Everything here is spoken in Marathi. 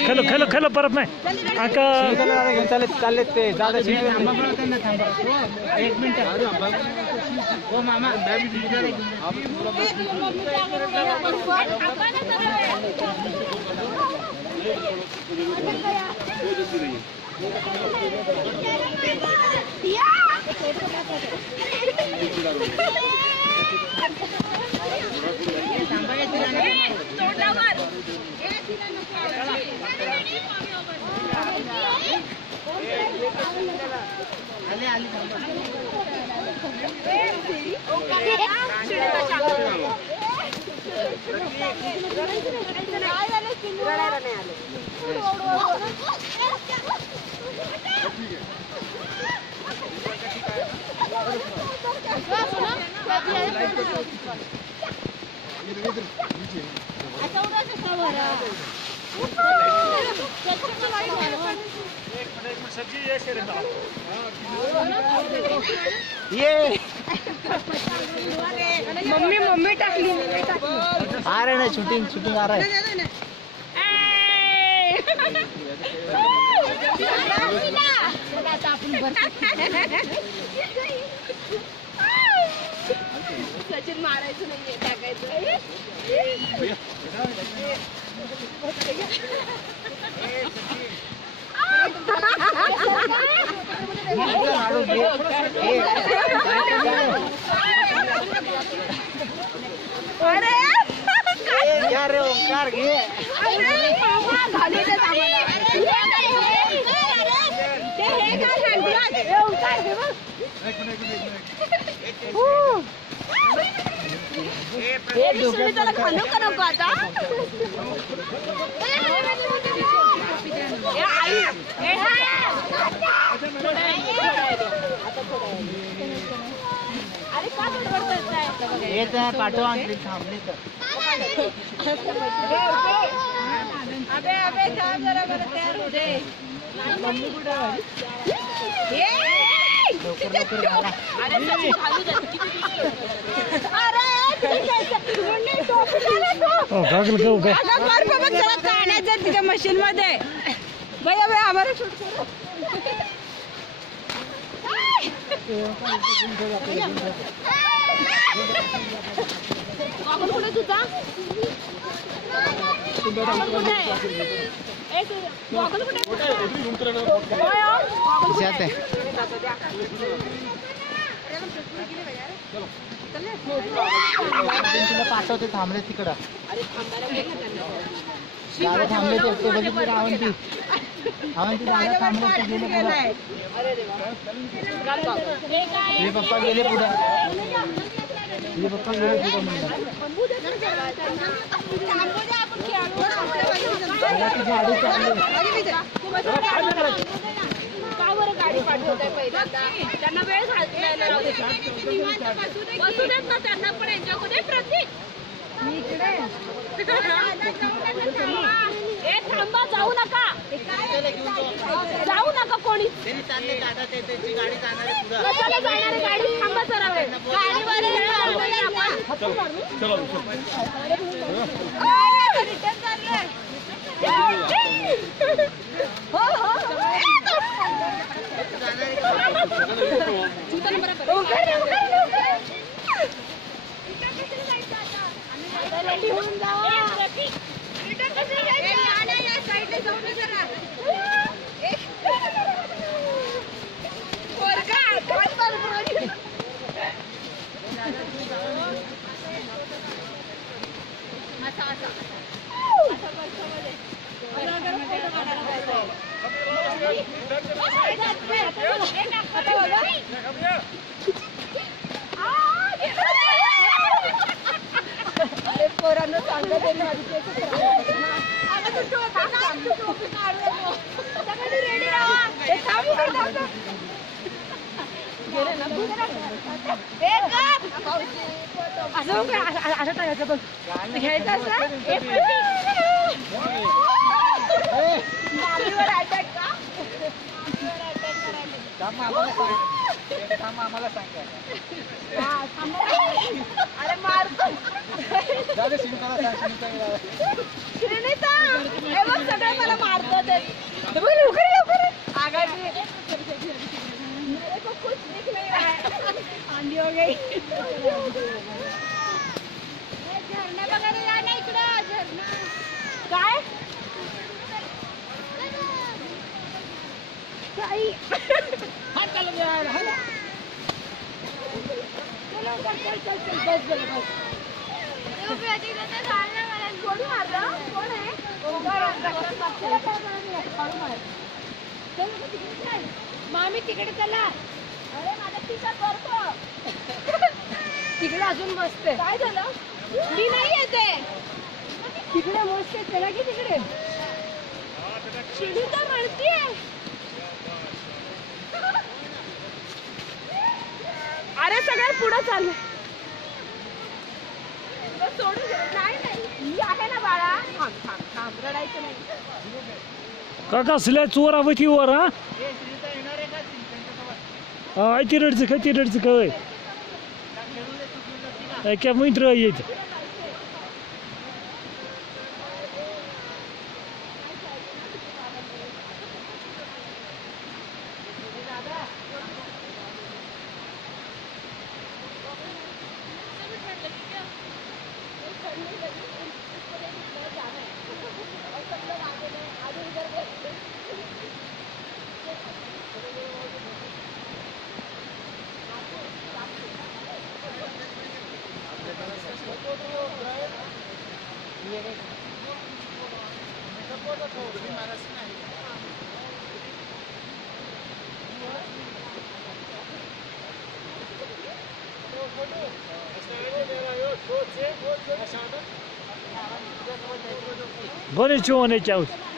खेलो खेलो खेलो परत नाही आका चालले ते दादा एक मिनिट हो मामा ये मम्मी मम्मी टाकली आ रहे ना शूटिंग शूटिंग आ रहा है सचिन मारायचं नाहीये टाकायचं अरे क्या रे ओंकार घे अरे मामा घाली दे आम्हाला ते हे काय सांगतात हे ओंकार हे बघ हे विसरून त्याला घालू का नको आता हे आई हे अरे का बडबड करताय ये तर पाठवा आणखी थांबले तर अबे अबे थांब जरा मला तयार हो दे मम्मी कुठे लवकर घाला अरे सचिन घालू दे अरे टोपी घाला तू गागल घेऊ काय आता बर्फ बघ जरा काढायचं तिच्या मशीन मध्ये भैया भैया हमारा शूट करो गॉगल कुठे तुझा गॉगल कुठे ए गॉगल कुठे जाते तुला पाठवते थांबले तिकडं गाडी थांबले ते बघितले का अवंती अवंती दादा थांबले ते गेले पुढे तुझे पप्पा गेले पुढे तुझे पप्पा गेले पुढे म्हणलं गाडी चालली का बरं गाडी पाठवताय पहिल्यांदा त्यांना वेळ घालवायला राहू दे बसू देत ना त्यांना पण एन्जॉय करू दे प्रतीक ए थांबा जाऊ नका कोणी कशाला जाणार गाडी थांबा जरा वेळ गाडीवर रिटर्न चाललंय हो हो अरे पोरांना सांगत आहे माझी रेडी राहा असं टाकायचं बघ घ्यायचं असं मामीवर अटॅक का थांब आम्हाला सांगा हा, थांबा. अरे मारतो दादा शिंकाला सांग श्रीनिता, हे बघ सगळे मला मारतात ते. हे बघ, लवकर ये, लवकर ये. आगामी. मेरे को कुछ दिख नहीं रहा है. आंधी हो गई. झरना बघायला जा ना इकडं, झरना. काय काही हात चालू द्या हाला चल चल चल बस बस बस. कोणी मारलं? कोण आहे? मामी तिकडे चला. अरे माझा टीचर करतो. तिकडे अजून मस्त आहे. काय झालं? मी नाही येते. तिकडे मस्त आहे, चला की तिकडे. शिडी तर म्हणतीये. अरे सगळे पुढे चालले. सोडून दे. नाही नाही, ही आहे ना बाळा. थांब थांब थांब, रडायचं नाही. का कसल्या चोरावती वर हा ती रडचं काय क्या मित्र येत Bone ciò ne ciao.